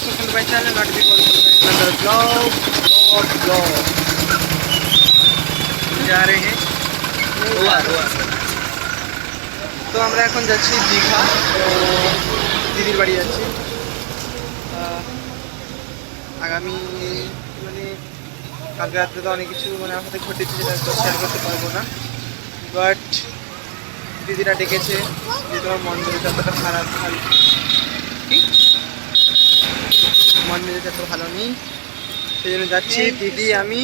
welcome to my channel, not big welcome to another vlog, vlog, vlog. जा रहे हैं গোয়া গোয়া তো আমরা এখন যাচ্ছি দীঘা তো দিদির বাড়ি যাচ্ছি আহ, আগামী মানে কালকে রাত্রে তো অনেক কিছু মানে আমার সাথে ঘটেছে যেটা তো শেয়ার করতে পারবো না বাট দিদিরা ডেকেছে যে তোমার মন মেজাজ এতটা খারাপ ভালো কি মেজাজ এত ভালো নেই। সেই জন্য যাচ্ছি। দিদি, আমি,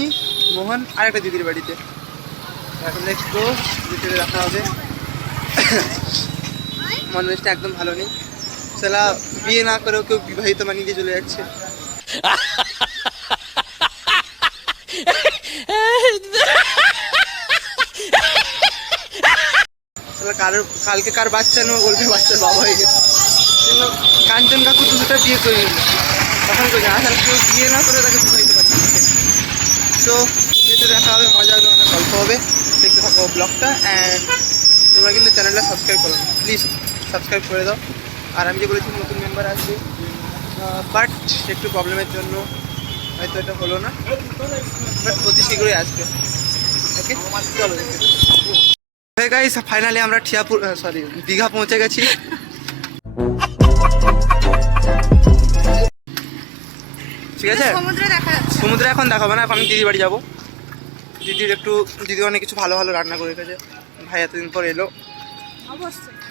মোহন আর একটা দিদির বাড়িতে। এখন নেক্সট গো ভিতরে দেখা হবে। মন মেজাজটা একদম ভালো নেই। সেলা বিয়ে না করেও কেউ বিবাহিত দিয়ে চলে যাচ্ছে। কালকে কার বাচ্চা নেব, বলবে বাচ্চার বাবা হয়ে গেছে। কাঞ্চন কাকু দুটা বিয়ে করে নিল। তখন করে আসলে কেউ বিয়ে না করে তাকে বিবাহিত পারে সো যেতে দেখা হবে মজা হবে অনেক গল্প হবে দেখতে থাকো ব্লগটা অ্যান্ড তোমরা কিন্তু চ্যানেলটা সাবস্ক্রাইব করো। প্লিজ সাবস্ক্রাইব করে দাও। আর আমি যে বলেছি, নতুন মেম্বার আসবে। বাট একটু প্রবলেমের জন্য হয়তো এটা হলো না। বাট অতি শীঘ্রই আসবে। ওকে চলো গাইস ফাইনালি আমরা ঠিয়াপুর সরি দীঘা পৌঁছে গেছি। ঠিক আছে? সমুদ্রে এখন দেখাবো না এখন আমি দিদির বাড়ি যাব। দিদির একটু দিদি অনেক কিছু ভালো ভালো রান্না করে রেখেছে ভাই এতদিন পর এলো।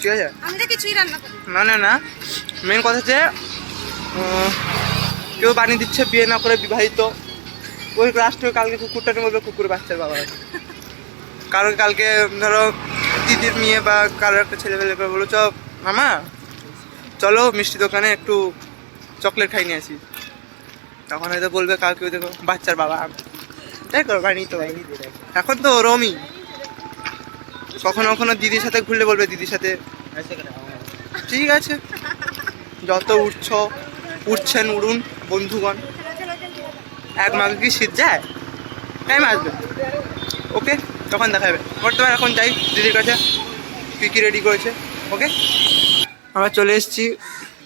ঠিক আছে? না না না। মেন কথা হচ্ছে কেউ বানিয়ে দিচ্ছে বিয়ে না করে বিবাহিত। ওই লাস্টে কালকে কুকুরটা নিয়ে বলবে কুকুর বাচ্চার বাবা কারও কালকে ধরো দিদির মেয়ে বা কারোর একটা ছেলে পেলে করে বলো চ মামা চলো মিষ্টি দোকানে একটু চকলেট খাই নিয়ে আসি। তখন হয়তো বলবে কাউকে দেখো, বাচ্চার বাবা। করো বানিয়ে তো এখন তো ওরমই কখনো কখনো দিদির সাথে ঘুরলে বলবে, দিদির সাথে ঠিক আছে। যত উঠছ, উঠছেন উড়ুন, বন্ধুগণ। এক মাঘে কি শীত যায়? টাইম আসবে। ওকে, তখন দেখা যাবে বর্তমানে এখন যাই দিদির কাছে। কী কী রেডি করেছে? ওকে। আমরা চলে এসেছি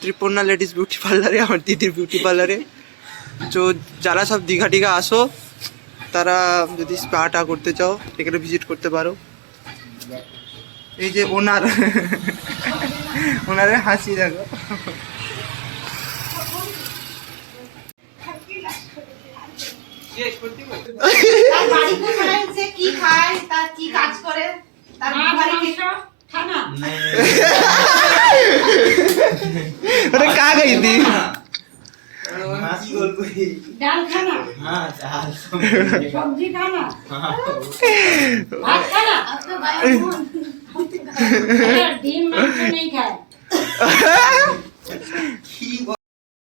ত্রিপর্ণা লেডিস বিউটি পার্লারে আমার দিদির বিউটি পার্লারে তো যারা সব দীঘা টিঘা আসো তারা যদি স্পাটা করতে চাও এখানে ভিজিট করতে পারো। এই যে ওনার ওনারে হাসি দেখো। কি খায় তার কি কাজ করে তার ওটা কা গই দি ডাল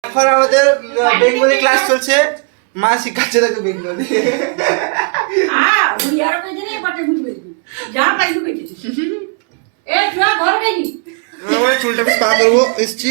এখন আমাদের বেঙ্গলি ক্লাস চলছে মা শিখাচ্ছে তাকে বেঙ্গলি হ্যাঁ চুলটা পা করব এসছি।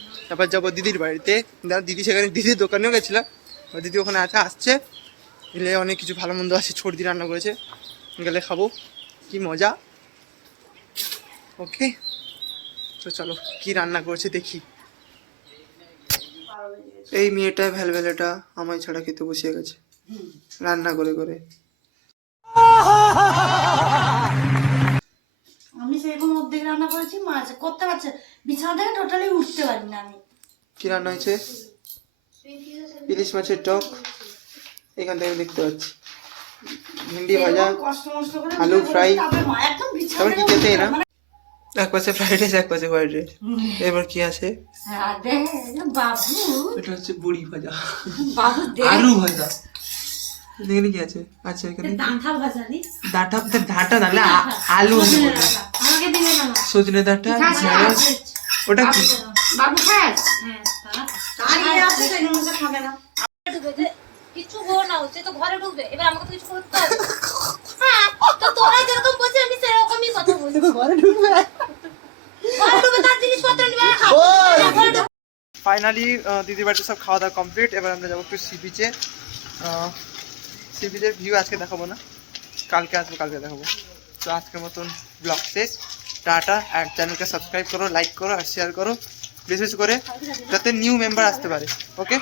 তারপর যাব দিদির বাড়িতে। দাদা সেখানে, দিদির দোকানেও গেছিলাম দিদি ওখানে আছে আসছে। এলে অনেক কিছু ভালো মন্দ আছে ছর্দি রান্না করেছে। গেলে খাব। কি মজা। ওকে। তো চলো, কি রান্না করেছে দেখি। এই মেয়েটা ভ্যালভেলেটা, আমায় ছাড়া খেতে বসিয়ে গেছে। রান্না করে করে। আমি সেরকম অর্ধেক রান্না করেছি মাছ করতে পারছে বিছানা থেকে টোটালি উঠতে পারি না আমি। কি রান্না হয়েছে? ইলিশ মাছের টক। এখান থেকে দেখতে পাচ্ছি। ভেন্ডি ভাজা আলু ফ্রাই। তারপরে কি খেতেই না? এক পাশে ফ্রাইড রাইস এক পাশে হোয়াইট রাইস এবার কি আছে? বাবু। এটা হচ্ছে বুড়ি ভাজা। বাবু আলু ভাজা। এখানে কি আছে? আচ্ছা এখানে? ডাঁটা ভাজা নি। ডাঁটা ডাঁটা না না আলু সজনে আমাকে না। সজনে ডাঁটা ঢেঁড়স ওটা কি? বাবু খাস হ্যাঁ আছে খাবে না। কিছু গো না হচ্ছে তো ঘরে ঢুকবে। এবার আমাকে তো কিছু করতে হবে। হ্যাঁ তো তোরা যেরকম বলছিস আমি সেরকমই কথা বলছি। ঘরে ঢুকবে? ঘরে ঢুকবে তার জিনিসপত্র নিবে। আর খাব ঘরে ঢুকবে। ফাইনালি দিদি বাড়িতে সব খাওয়া দাওয়া কমপ্লিট এবার আমরা যাব একটু সি বিচে সি বিচের ভিউ আজকে দেখাবো না। কালকে আসব কালকে দেখাবো। তো আজকের মতন ব্লগ শেষ। টাটা, আর চ্যানেলকে সাবস্ক্রাইব করো লাইক করো, আর শেয়ার করো। বেশি বেশি করে যাতে নিউ মেম্বার আসতে পারে ওকে